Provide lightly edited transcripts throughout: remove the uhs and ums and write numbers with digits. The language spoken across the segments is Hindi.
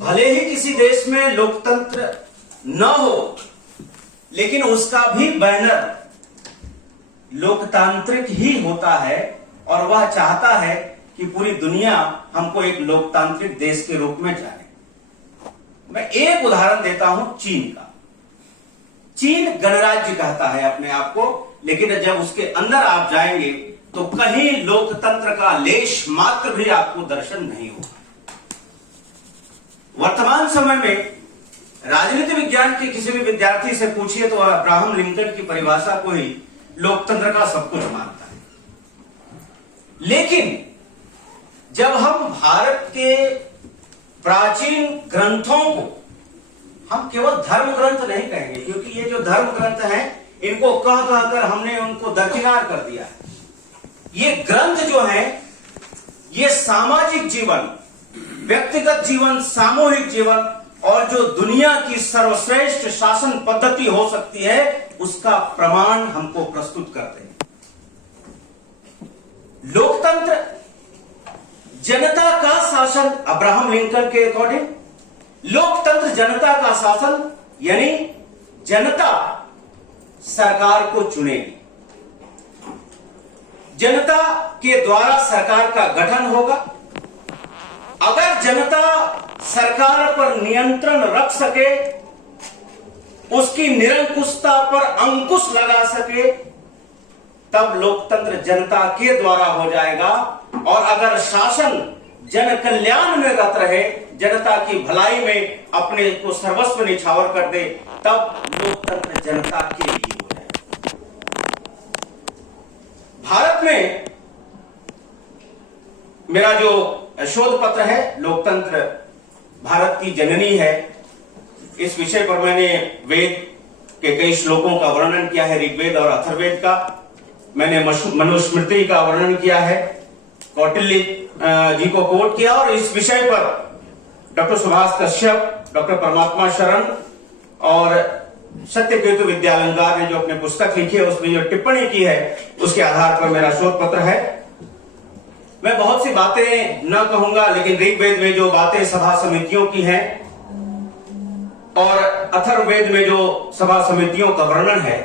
भले ही किसी देश में लोकतंत्र न हो, लेकिन उसका भी बैनर लोकतांत्रिक ही होता है और वह चाहता है कि पूरी दुनिया हमको एक लोकतांत्रिक देश के रूप में जाने। मैं एक उदाहरण देता हूं चीन का। चीन गणराज्य कहता है अपने आप को, लेकिन जब उसके अंदर आप जाएंगे तो कहीं लोकतंत्र का लेश मात्र भी आपको दर्शन नहीं होगा। वर्तमान समय में राजनीति विज्ञान के किसी भी विद्यार्थी से पूछिए तो वह अब्राहम लिंकन की परिभाषा को ही लोकतंत्र का सब कुछ मानता है। लेकिन जब हम भारत के प्राचीन ग्रंथों को, हम केवल धर्म ग्रंथ नहीं कहेंगे, क्योंकि ये जो धर्म ग्रंथ हैं इनको कह कहकर हमने उनको दरकिनार कर दिया है। ये ग्रंथ जो हैं ये सामाजिक जीवन, व्यक्तिगत जीवन, सामूहिक जीवन और जो दुनिया की सर्वश्रेष्ठ शासन पद्धति हो सकती है उसका प्रमाण हमको प्रस्तुत करते हैं। लोकतंत्र जनता का शासन, अब्राहम लिंकन के अकॉर्डिंग लोकतंत्र जनता का शासन, यानी जनता सरकार को चुनेगी, जनता के द्वारा सरकार का गठन होगा। अगर जनता सरकार पर नियंत्रण रख सके, उसकी निरंकुशता पर अंकुश लगा सके, तब लोकतंत्र जनता के द्वारा हो जाएगा। और अगर शासन जन कल्याण में रत रहे, जनता की भलाई में अपने को सर्वस्व निछावर कर दे, तब लोकतंत्र जनता के लिए हो जाएगा। भारत में मेरा जो शोध पत्र है, लोकतंत्र भारत की जननी है, इस विषय पर मैंने वेद के कई श्लोकों का वर्णन किया है, ऋग्वेद और अथर्ववेद का। मैंने मनुस्मृति का वर्णन किया है, कौटिल्य जी को कोट किया, और इस विषय पर डॉक्टर सुभाष कश्यप, डॉक्टर परमात्मा शरण और सत्यकेतु विद्यालंकार ने जो अपने पुस्तक लिखी है उसमें जो टिप्पणी की है उसके आधार पर मेरा शोध पत्र है। मैं बहुत सी बातें न कहूंगा, लेकिन ऋग्वेद में जो बातें सभा समितियों की हैं और अथर्ववेद में जो सभा समितियों का वर्णन है,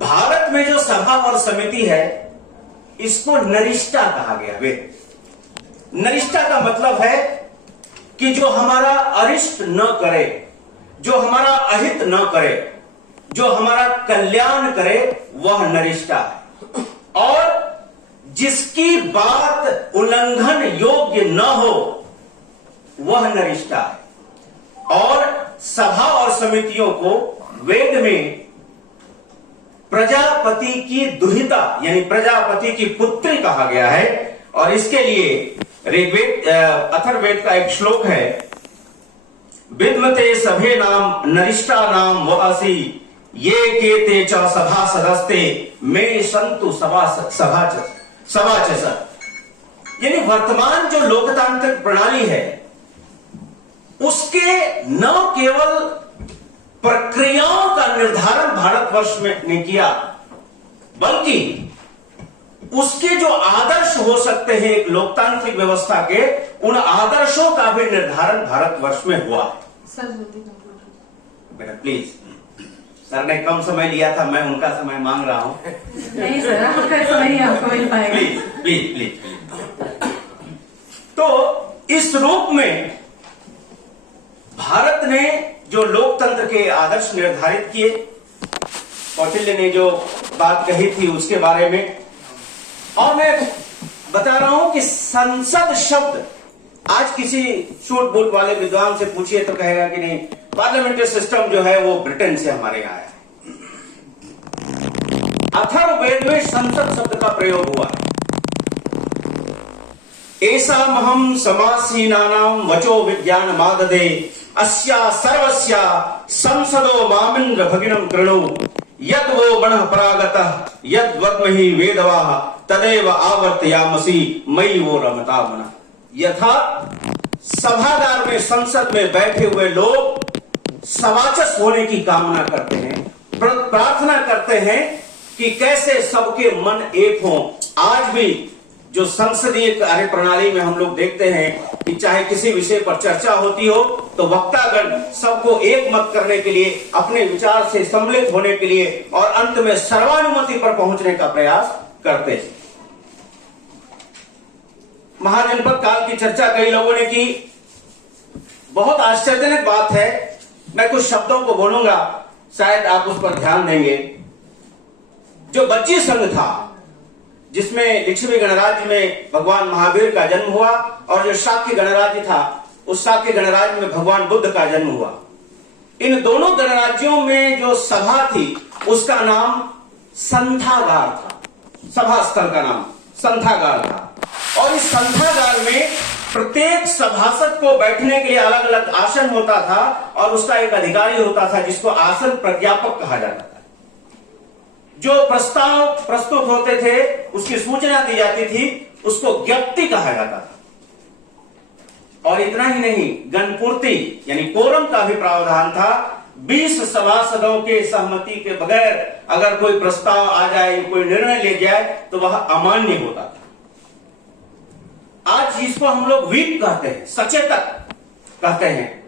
भारत में जो सभा और समिति है इसको नरिष्ठा कहा गया। वेद नरिष्ठा का मतलब है कि जो हमारा अरिष्ट न करे, जो हमारा अहित न करे, जो हमारा कल्याण करे, वह नरिष्ठा है। और जिसकी बात उल्लंघन योग्य न हो वह नरिष्ठा है। और सभा और समितियों को वेद में प्रजापति की दुहिता यानी प्रजापति की पुत्री कहा गया है। और इसके लिए ऋग्वेद अथर्ववेद का एक श्लोक है, विद्मते सभे नाम नरिष्ठा नाम वसी ये केते च सभा सदस्ते मे संतु सभा यानी वर्तमान जो लोकतांत्रिक प्रणाली है उसके न केवल प्रक्रियाओं का निर्धारण भारतवर्ष में ने किया, बल्कि उसके जो आदर्श हो सकते हैं एक लोकतांत्रिक व्यवस्था के, उन आदर्शों का भी निर्धारण भारतवर्ष में हुआ है। सर बेटा प्लीज, सर ने कम समय लिया था, मैं उनका समय मांग रहा हूं। नहीं सर, आपका समय ही आपको मिल पाएगा। Please please please. तो इस रूप में भारत ने जो लोकतंत्र के आदर्श निर्धारित किए, कौटिल्य ने जो बात कही थी उसके बारे में, और मैं बता रहा हूं कि संसद शब्द आज किसी शूट बूट वाले विद्वान से पूछिए तो कहेगा कि नहीं, पार्लियामेंट्री सिस्टम जो है वो ब्रिटेन से हमारे यहां आया है। अथर्ववेद में संसद शब्द का प्रयोग हुआ। ऐसा महम समासीनानाम वचो विज्ञान माददे अस्या सर्वस्या संसदो मामिन्द्र भगिनम कृणु यद वो बणः परागतः यद वद्महि वेदवाः तदेव आवर्तयामसि मयि वो रमता मना। यथा सभागार में, संसद में बैठे हुए लोग सवाचस होने की कामना करते हैं, प्रार्थना करते हैं कि कैसे सबके मन एक हों। आज भी जो संसदीय कार्य प्रणाली में हम लोग देखते हैं कि चाहे किसी विषय पर चर्चा होती हो तो वक्तागण सबको एक मत करने के लिए, अपने विचार से सम्मिलित होने के लिए और अंत में सर्वानुमति पर पहुंचने का प्रयास करते हैं। महाजनपद काल की चर्चा कई लोगों ने की। बहुत आश्चर्यजनक बात है, मैं कुछ शब्दों को बोलूंगा, शायद आप उस पर ध्यान देंगे। जो बच्ची संघ था, जिसमें लिच्छवी गणराज्य में भगवान महावीर का जन्म हुआ, और जो शाक्य गणराज्य था, उस शाक्य गणराज्य में भगवान बुद्ध का जन्म हुआ। इन दोनों गणराज्यों में जो सभा थी उसका नाम संथागार था। सभा स्थल का नाम संथागार था। और इस संथागार में प्रत्येक सभासद को बैठने के लिए अलग अलग आसन होता था और उसका एक अधिकारी होता था जिसको आसन प्रज्ञापक कहा जाता था। जो प्रस्ताव प्रस्तुत होते थे, उसकी सूचना दी जाती थी, उसको ज्ञप्ति कहा जाता था। और इतना ही नहीं, गणपूर्ति यानी कोरम का भी प्रावधान था। 20 सभासदों के सहमति के बगैर अगर कोई प्रस्ताव आ जाए, कोई निर्णय ले जाए तो वह अमान्य होता था। आज जिसको हम लोग व्हीप कहते हैं, सचेतक कहते हैं,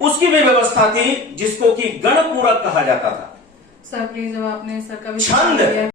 उसकी भी व्यवस्था थी जिसको कि गणपूरक कहा जाता था। सर प्लीज, अब आपने सर का भी छंद